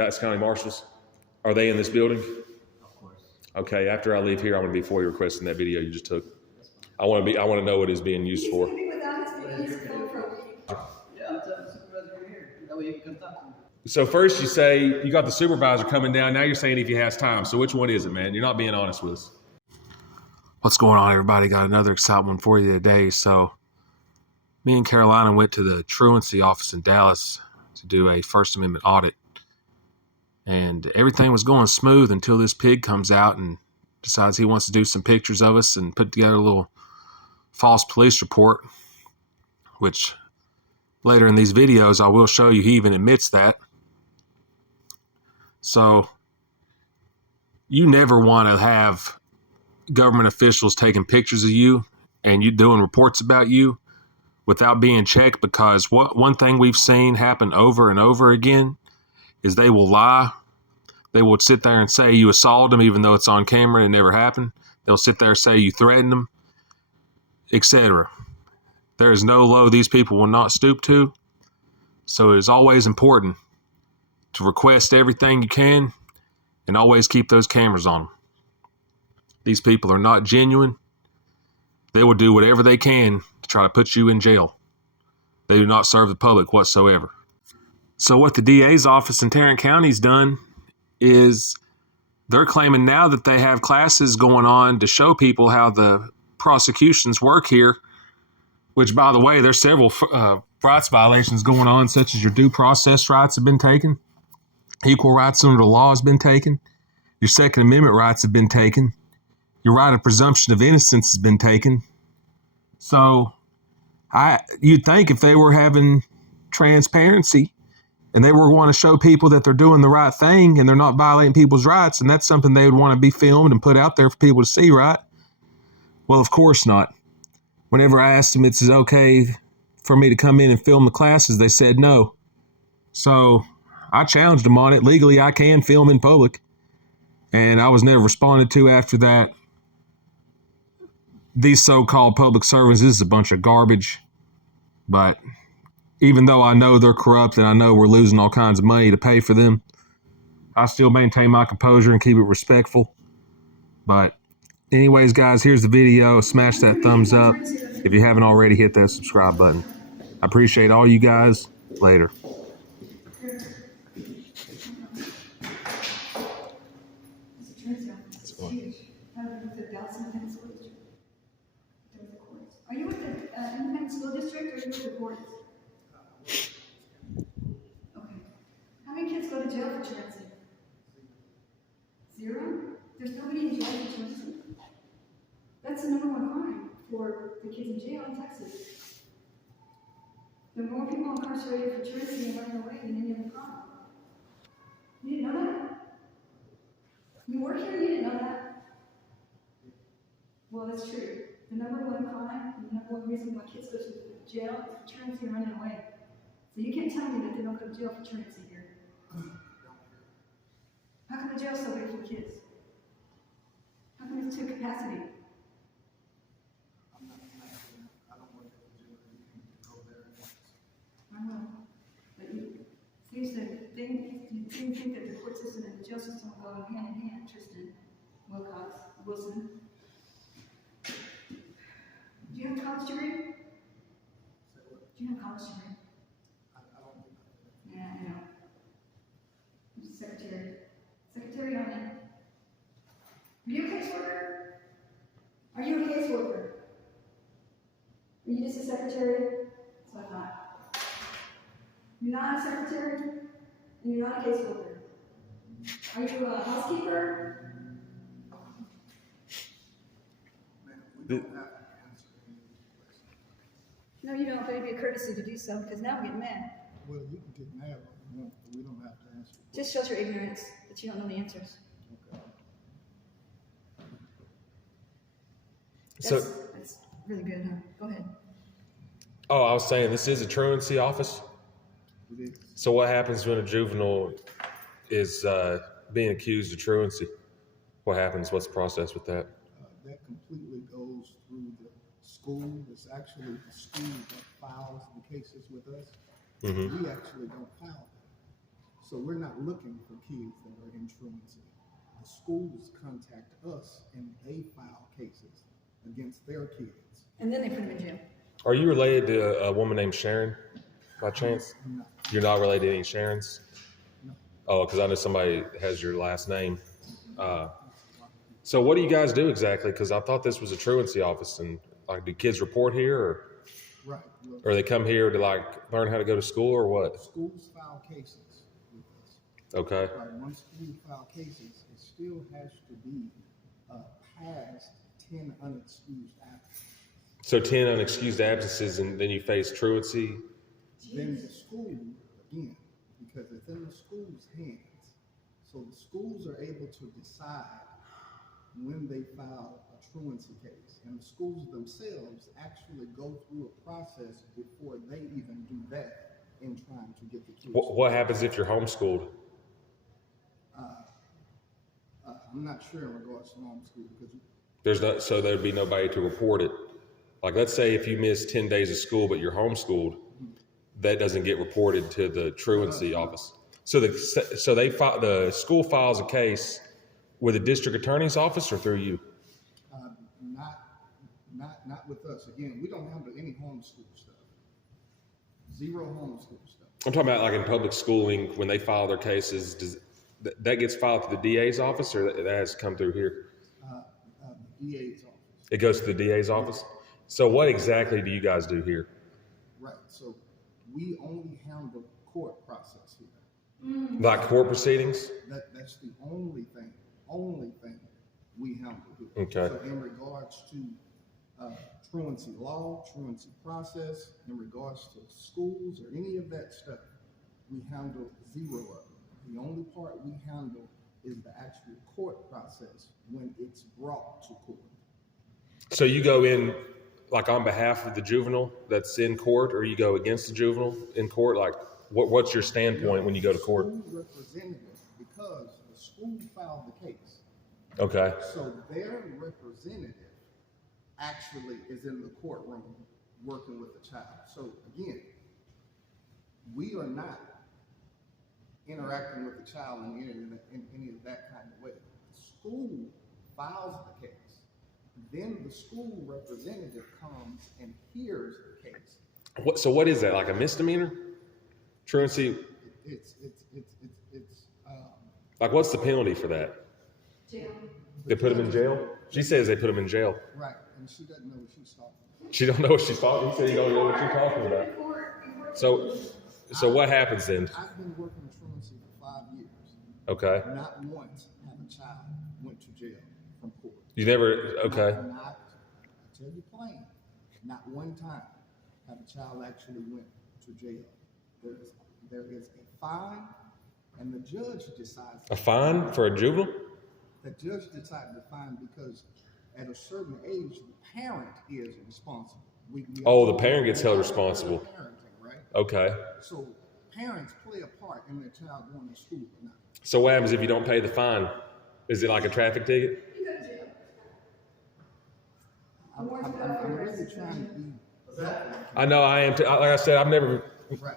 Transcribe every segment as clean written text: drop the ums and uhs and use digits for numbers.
Dallas County Marshals? Are they in this building? Of course. Okay, after I leave here, I'm going to be FOIA requesting that video you just took. I want to know what it's being used for. Yeah, I'm telling the supervisor you're here. That way you can come talk to me. So first you say you got the supervisor coming down. Now you're saying if he has time. So which one is it, man? You're not being honest with us. What's going on, everybody? Got another exciting one for you today. So me and Carolina went to the Truancy office in Dallas to do a First Amendment audit. And everything was going smooth until this pig comes out and decides he wants to do some pictures of us and put together a little false police report, which later in these videos I will show you he even admits that. So you never want to have government officials taking pictures of you and you doing reports about you without being checked, because one thing we've seen happen over and over again is they will lie. They will sit there and say you assaulted them even though it's on camera and it never happened. They'll sit there and say you threatened them, etc. There is no low these people will not stoop to. So it is always important to request everything you can and always keep those cameras on them. These people are not genuine. They will do whatever they can to try to put you in jail. They do not serve the public whatsoever. So what the DA's office in Tarrant County's done is they're claiming now that they have classes going on to show people how the prosecutions work here, which, by the way, there's several rights violations going on, such as your due process rights have been taken, equal rights under the law has been taken, your Second Amendment rights have been taken, your right of presumption of innocence has been taken. So you'd think if they were having transparency and they were want to show people that they're doing the right thing and they're not violating people's rights, and that's something they would want to be filmed and put out there for people to see, right? Well, of course not. Whenever I asked them if it's okay for me to come in and film the classes, they said no. So I challenged them on it. Legally, I can film in public. And I was never responded to after that. These so-called public servants, this is a bunch of garbage. But even though I know they're corrupt and I know we're losing all kinds of money to pay for them, I still maintain my composure and keep it respectful. But anyways, guys, here's the video. Smash that thumbs up. If you haven't already, hit that subscribe button. I appreciate all you guys. Later. Are you with the independent school district or are you with the courts? Okay. How many kids go to jail for truancy? 0? There's nobody in jail for truancy? That's the #1 crime for the kids in jail in Texas. There are more people incarcerated for truancy and running away than any other crime. You didn't know that? You work here, you didn't know that? Well, that's true. The #1 crime, the #1 reason why kids go to jail is for truancy and running away. So you can't tell me that they don't go to jail for truancy here. How come the jail's so big for the kids? How come it's to capacity? I don't work at the jail. You can go there. I know. But you think that the court system and the jail system will go hand in hand, Tristan, Wilson. Do you have a college degree? Do you have a college degree? I don't think Yeah, I know. I'm just secretary. Secretary on it. Are you a caseworker? Are you a caseworker? Are you just a secretary? That's what I thought. You're not a secretary? And you're not a caseworker? Are you a housekeeper? we don't have to answer any questions. No, you don't, but it'd be a courtesy to do so, because now I'm getting mad. Well, you can get mad, but we don't have to answer. Just shows your ignorance that you don't know the answers. Okay. That's really good, huh? Go ahead. Oh, I was saying this is a truancy office. It is. So what happens when a juvenile is being accused of truancy? What happens? What's the process with that? That completely goes through the school. It's actually the school that files the cases with us. Mm-hmm. We actually don't file them. So we're not looking for kids that are in truancy. The schools contact us and they file cases against their kids. And then they put them in jail. Are you related to a woman named Sharon, by chance? I'm not, You're not related to any Sharons? no. Oh, because I know somebody has your last name. So what do you guys do exactly? Because I thought this was a truancy office, and like, do kids report here, Right. Well, or they come here to like learn how to go to school, or what? schools file cases with us. Okay. Right. Once schools file cases, it still has to be past 10 unexcused absences. So 10 unexcused absences, and then you face truancy. Then the school, again, because it's in the school's hands, so the schools are able to decide when they file a truancy case. And the schools themselves actually go through a process before they even do that in trying to get the kids. What happens if you're homeschooled? I'm not sure in regards to homeschool because There's not, so there'd be nobody to report it. Like, let's say if you miss 10 days of school, but you're homeschooled, that doesn't get reported to the truancy office. So the school files a case with the district attorney's office or through you? not with us. Again, we don't handle any homeschool stuff. Zero homeschool stuff. I'm talking about like in public schooling, when they file their cases, that gets filed to the DA's office, or that has to come through here? The DA's office. It goes to the DA's office? So what exactly do you guys do here? Right. So we only handle court process here. Like court proceedings? That's the only thing we handle here. Okay. So in regards to truancy law, truancy process, in regards to schools or any of that stuff, we handle zero of it. The only part we handle is the actual court process when it's brought to court. So you go in like on behalf of the juvenile that's in court, or you go against the juvenile in court? Like, what's your standpoint when you go to court? School representative, because the school filed the case. Okay. So their representative actually is in the courtroom working with the child. So again, we are not interacting with the child in any of that kind of way. The school files the case. Then the school representative comes and hears the case. So what is that, like a misdemeanor? Truancy? It's Like, what's the penalty for that? Jail. They put him in jail? She says they put him in jail. right, and she doesn't know what she's talking about. She don't know what she's talking. He said he don't know what she's talking about. So what happens then? I've been working in truancy for 5 years. Okay. Not once have a child went to jail from court. You never, okay. Not, I tell you plain, not one time have a child actually went to jail. There is a fine, and the judge decides. A fine for a juvenile? The judge decided to fine because at a certain age, the parent is responsible. The parent gets held responsible. Parenting, right? Okay. So parents play a part in their child going to school or not. So what happens if you don't pay the fine? Is it like a traffic ticket? You go to jail. I'm really trying to be I know I am. Like I said, I've never. right.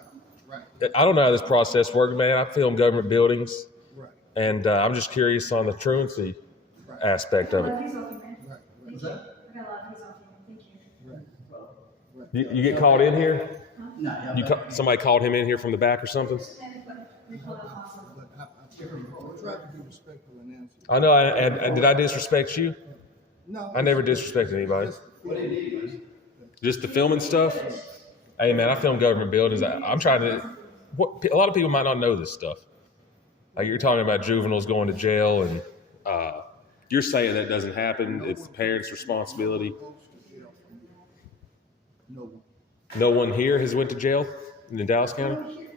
I don't know how this process works, man. I film government buildings, Right. and I'm just curious on the truancy aspect of it. He's off you, man. Right. Thank you. I got a lot of he's off you. Thank you. You get called in here? No, yeah, Somebody called him in here from the back or something? But I try to be respectful and answer. I know. And did I disrespect you? No. I never disrespected anybody. Just the filming stuff. Hey, man, I film government buildings. I'm trying to. A lot of people might not know this stuff. Like, you're talking about juveniles going to jail, and you're saying that doesn't happen. It's the parents' responsibility. No one. No one here has went to jail in Dallas County?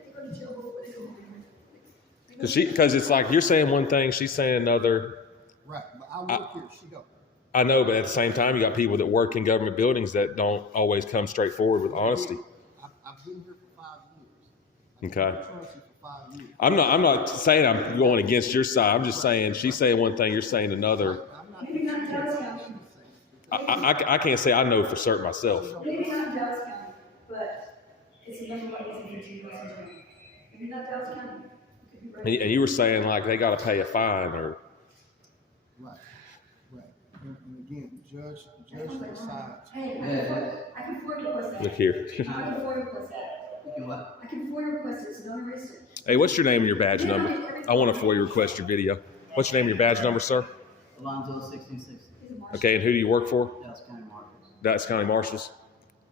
Because it's like you're saying one thing, she's saying another. Right. But I work here, she don't. I know, but at the same time, you got people that work in government buildings that don't always come straight forward with honesty. I've been here for 5 years. Okay. I've been in Truancy for 5 years. I'm not saying I'm going against your side. I'm just saying she's saying one thing, you're saying another. I'm not. Maybe not in Dallas County. I can't say I know for certain myself. Maybe not in Dallas County, but it's another one reason for you to go to jail. Maybe not Dallas County. It could be And you were saying like they got to pay a fine or. Right, right. And again, judge decides. Hey, I can FOIA request that. Look here. I can FOIA request that. You can what? I can FOIA request it, so don't erase it. Hey, what's your name and your badge number? I want to FOIA request your video. What's your name and your badge number, sir? Alfonzo 1660. Is it Marshall? Okay, and who do you work for? Dallas County Marshals. Dallas County Marshals.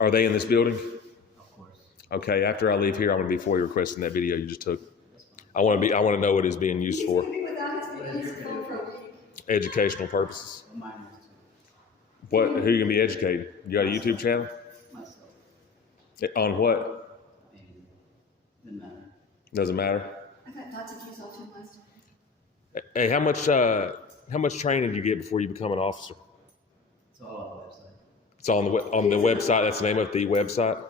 Are they in this building? Of course. Okay, after I leave here, I'm going to be FOIA requesting that video you just took. That's fine. I want to know what it's being used He's for. gonna be without his video, he's phone pro. Educational purposes. Minors What? Who are you going to be educating? You got a YouTube channel? myself. On what? And didn't matter. Doesn't matter. I've had thoughts of you off him last time. Hey, how much training do you get before you become an officer? It's all on the website. It's on the website. That's the name of the website.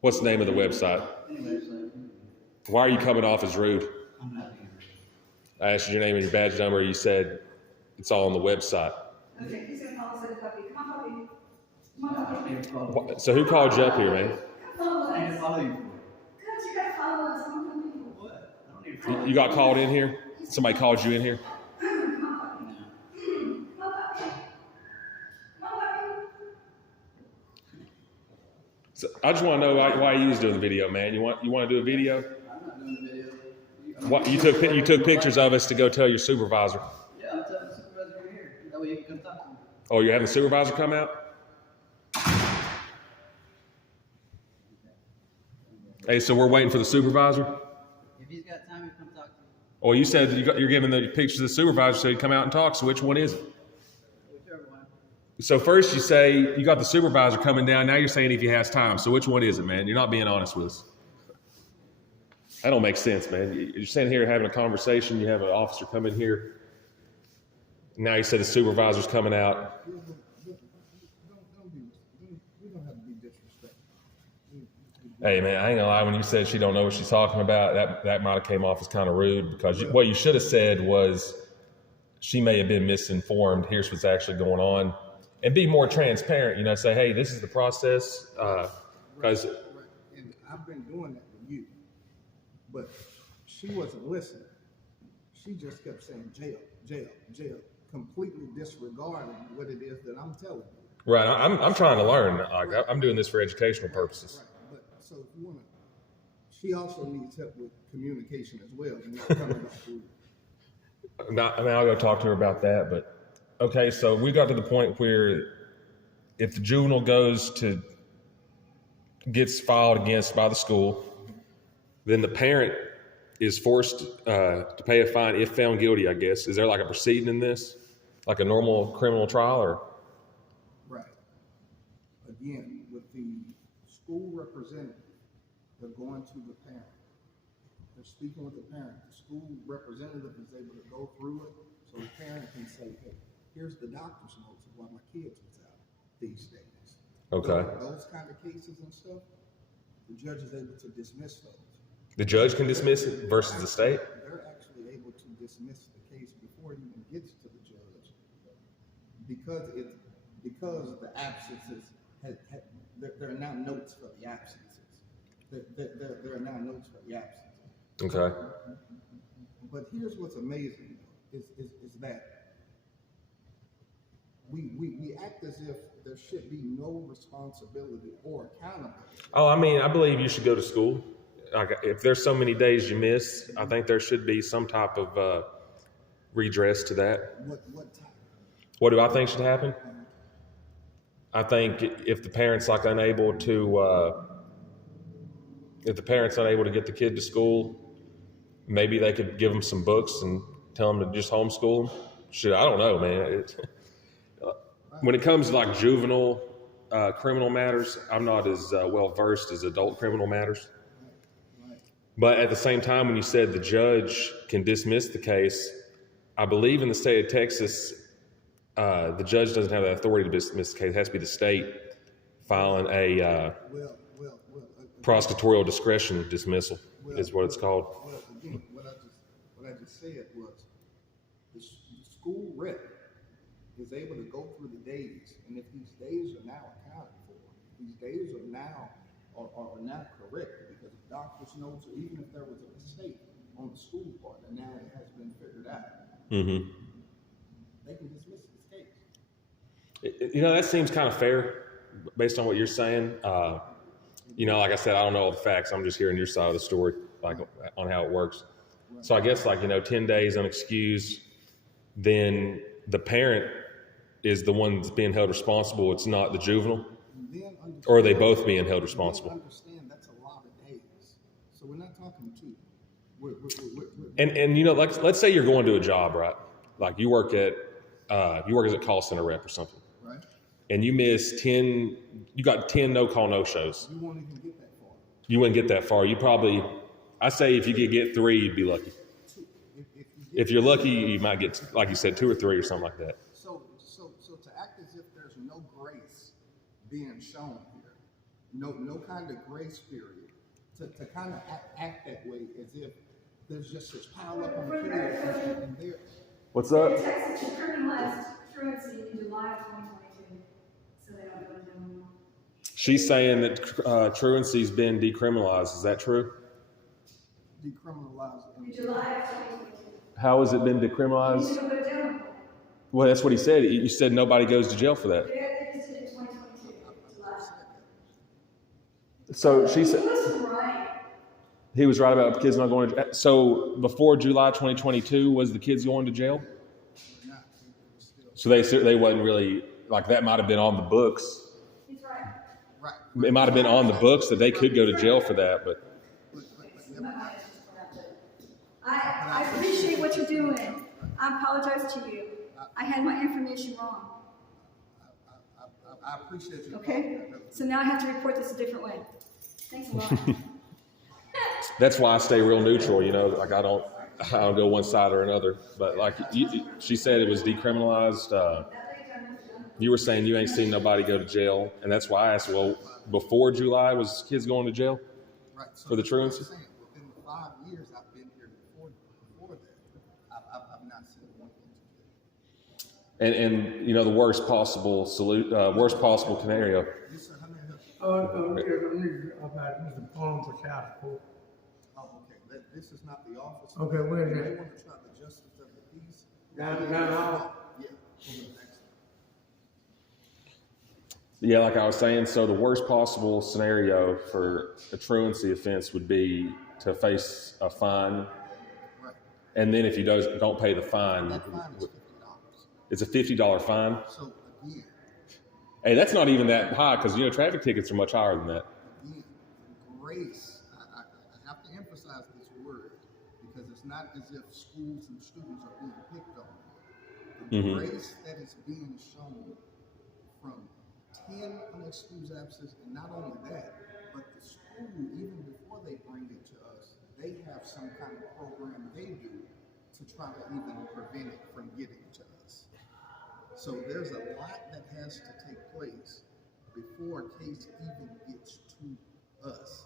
What's the name of the website? Anyway, so Why are you coming off as rude? I'm not being rude. I asked you your name and your badge number. You said it's all on the website. Okay, he's gonna call us at a puppy. Come on, puppy. Come on, I puppy. need to follow you. So who called you up here, man? Follow I need to us. follow you. Because you gotta follow us. Come on, puppy. What? I don't need to follow You got called in here? Somebody called you in here? Come on, puppy. you. Come on, puppy. Come on, puppy. So I just want to know why you was doing the video, man. You want to do a video? I'm not doing the video. What, you took pictures of us to go tell your supervisor. Yeah, I'm telling the supervisor you're here. That way you can come talk to me. Oh, you're having the supervisor come out? Hey, so we're waiting for the supervisor? If he's got time, you come talk to me. Oh, you said you're giving the pictures to the supervisor so he'd come out and talk. So which one is it? Whichever one. So first you say you got the supervisor coming down. Now you're saying if he has time. So which one is it, man? You're not being honest with us. That don't make sense, man. You're sitting here having a conversation. You have an officer come in here. Now you said the supervisor's coming out. We don't have to be disrespectful. Hey, man, I ain't gonna lie. When you said she don't know what she's talking about, that might have came off as kind of rude because what you should have said was she may have been misinformed. Here's what's actually going on. And be more transparent, say, hey, this is the process. Because Right. And I've been doing that with you, but she wasn't listening. She just kept saying jail, jail, jail, completely disregarding what it is that I'm telling you. right, I'm trying to learn. Like, I'm doing this for educational purposes. Right. But so if you want to, she also needs help with communication as well, and not coming off rude. I'll go talk to her about that. But okay, so we got to the point where if the juvenile gets filed against by the school, then the parent is forced to pay a fine if found guilty, I guess. Is there like a proceeding in this? Like a normal criminal trial or? Right. Again, with the school representative, they're going to the parent. They're speaking with the parent. The school representative is able to go through it so the parent can say, hey, here's the doctor's notes of why my kids was out these days. Okay. Those kind of cases and stuff, the judge is able to dismiss those. The judge can dismiss it versus the state? They're actually able to dismiss the case before it even gets to the judge because the absences there are now notes for the absences. There are now notes for the absences. Okay. But here's what's amazing though, is that we act as if there should be no responsibility or accountability. Oh, I mean, I believe you should go to school. Like, if there's so many days you miss, I think there should be some type of redress to that. What type? What do I think should happen? I think if the parent's unable to get the kid to school, maybe they could give them some books and tell them to just homeschool them. Shit, I don't know, man. When it comes to juvenile criminal matters, I'm not as well versed as adult criminal matters. But at the same time, when you said the judge can dismiss the case, I believe in the state of Texas, the judge doesn't have the authority to dismiss the case. It has to be the state filing a prosecutorial discretion dismissal is what it's called. Well, again, what I just said was the school rep is able to go through the days, and if these days are now accounted for, these days are now correct because of doctor's notes, or even if there was a mistake on the school part, and now it has been figured out. Mm-hmm. They can dismiss this case. You know, that seems kind of fair based on what you're saying. You know, like I said, I don't know all the facts. I'm just hearing your side of the story, like on how it works. So I guess, like, you know, 10 days unexcused, then the parent is the one that's being held responsible. It's not the juvenile. Or are they both being held responsible? Understand that's a lot of days. So we're not talking two. And you know, like, let's say you're going to a job, right? Like you work as a call center rep or something. Right. And you miss 10, you got 10 no-call, no-shows. You won't even get that far. You wouldn't get that far. You probably, I say if you could get 3, you'd be lucky. If you're lucky, you might get, like you said, 2 or 3 or something like that. So to act as if there's no grace being shown here, no kind of grace period, to kind of act that way as if there's just this pile up on the kids and there. What's up? Texas decriminalized truancy in July of 2022, so they don't go to jail anymore. She's saying that truancy's been decriminalized. Is that true? Decriminalized. In July of 2022. How has it been You decriminalized? don't go to jail anymore. Well, that's what he said. You said nobody goes to jail for that. They just did it in 2022, July. So she said He was right. he was right about kids not going to jail. So before July 2022, was the kids going to jail? So they wasn't really, like, that might have been on the books. He's right. Right. It might have been on the books that they could go to jail for that, but I appreciate what you're doing. I apologize to you. I had my information wrong. I appreciate you. Okay? So now I have to report this a different way. Thanks a lot. that's why I stay real neutral. You know, like I don't go one side or another. But like she said, it was decriminalized. You were saying you ain't seen nobody go to jail, and that's why I asked. Well, before July, was kids going to jail Right. So for the that's what I'm truancy? saying. Within the 5 years I've been here before that, I've not seen one go to jail. And you know, the worst possible scenario. Yes, sir. How may I help you? Yes, I'm here about Mr. Palm for child support. Oh, okay. This is not the office. Okay, where is They it? want to try the justice of the peace. Down hall? Yeah. Excellent. Yeah, like I was saying, so the worst possible scenario for a truancy offense would be to face a fine, Right. and then if you don't pay the fine, That fine is $50. it's a $50 fine. So again, Hey, that's not even that high because, you know, traffic tickets are much higher than that. grace, I have to emphasize this word because it's not as if schools and students are being picked on. The grace that is being shown from 10 unexcused absences, and not only that, but the school, even before they bring it to us, they have some kind of program they do to try to even prevent it from getting to us. So there's a lot that has to take place before a case even gets to us.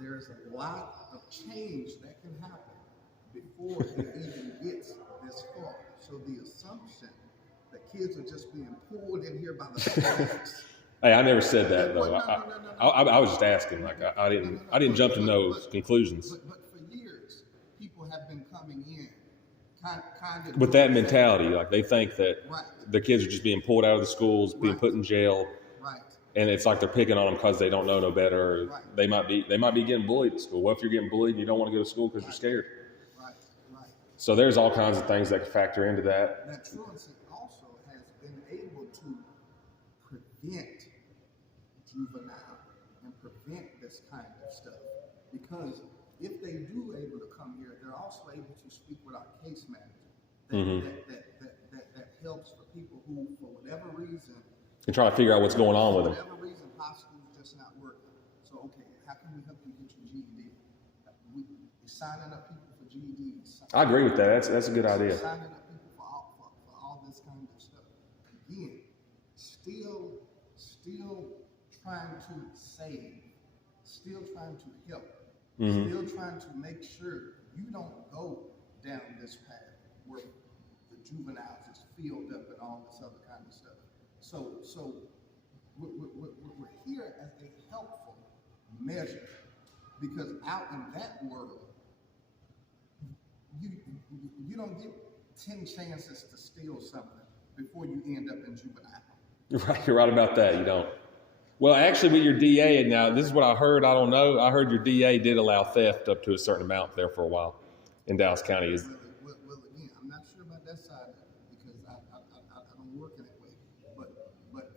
There's a lot of change that can happen before it even gets this far. So the assumption that kids are just being pulled in here by the facts. Hey, I never said that though. No. I was just asking. Like I didn't jump to no conclusions. But for years, people have been coming in kind of With that mentality, like they think that Right. the kids are just being pulled out of the schools, being put in jail, Right. and it's like they're picking on them because they don't know no better. Or Right. they might be getting bullied at school. What if you're getting bullied and you don't want to go to school because you're scared? Right. So there's all kinds of things that can factor into that. That truancy also has been able to prevent juvenile and prevent this kind of stuff. Because if they do able to come here, they're also able to speak with our case manager. That helps for people who, for whatever reason, And try to figure out what's going on with them. For whatever reason, high school's just not working. So, okay, how can we help you get your GED? We're signing up people for GEDs. I agree with that. That's a good idea. Signing up people for all this kind of stuff. Again, still trying to save, still trying to help, still trying to make sure you don't go down this path where the juveniles is filled up and all this other kind of stuff. So we're here as a helpful measure because out in that world, You don't get 10 chances to steal something before you end up in juvenile. Right, you're right about that. You don't. Well, actually, with your DA, now this is what I heard. I don't know. I heard your DA did allow theft up to a certain amount there for a while in Dallas County. Well, again, I'm not sure about that side of it because I don't work in that way. But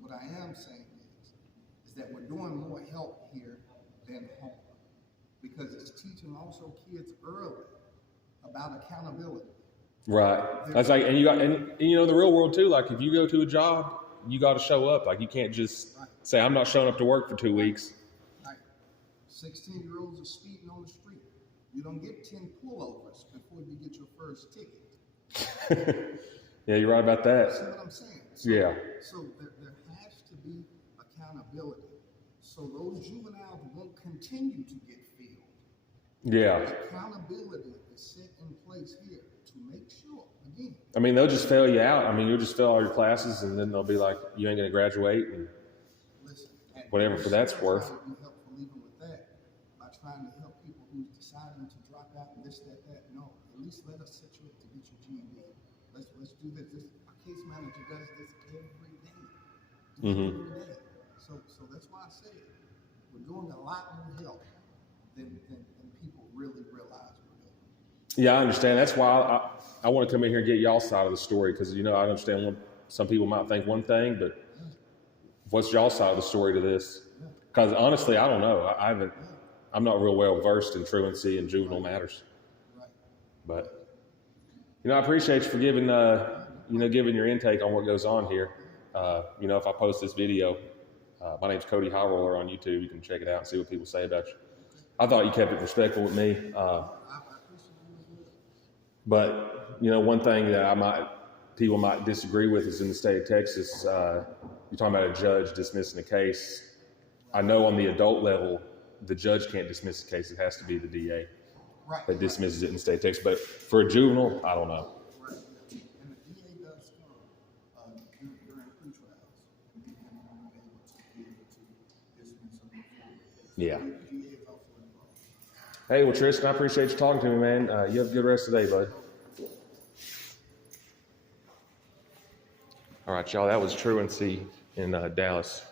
what I am saying is that we're doing more help here than home because it's teaching also kids early about accountability. Right. That's like, and you know, the real world too. Like, if you go to a job, you got to show up. Like, you can't just say, "I'm not showing up to work for 2 weeks." Like 16-year-olds are speeding on the street. You don't get 10 pullovers before you get your first ticket. Yeah, you're right about that. See what I'm saying? Yeah. So there has to be accountability. So those juveniles won't continue to get filled. Yeah. Accountability is set in place here to make sure, again. I mean, they'll just fail you out. I mean, you'll just fail all your classes, and then they'll be like, "You ain't going to graduate," and Listen, whatever for that's worth. It would be helpful even with that by trying to help people who's deciding to drop out and this, that. No, at least let us set you up to get your GED. Let's do this. Our case manager does this every day. Every day. So that's why I say we're doing a lot more help than people really realize we're doing. Yeah, I understand. That's why I want to come in here and get y'all's side of the story because, you know, I understand some people might think one thing, but what's y'all's side of the story to this? Because honestly, I don't know. I'm not real well versed in truancy and juvenile matters. Right. But, you know, I appreciate you for giving your intake on what goes on here. You know, if I post this video, my name's Cody Highroller on YouTube. You can check it out and see what people say about you. I thought you kept it respectful with me. But, you know, one thing that people might disagree with is in the state of Texas, you're talking about a judge dismissing a case. I know on the adult level, the judge can't dismiss the case. It has to be the DA that dismisses it in the state of Texas. But for a juvenile, I don't know. Right. And the DA does come during pre-trials and be able to dismiss them. Yeah. The DA is also involved. Hey, well, Tristan, I appreciate you talking to me, man. You have a good rest of the day, bud. All right, y'all, that was Truancy in Dallas.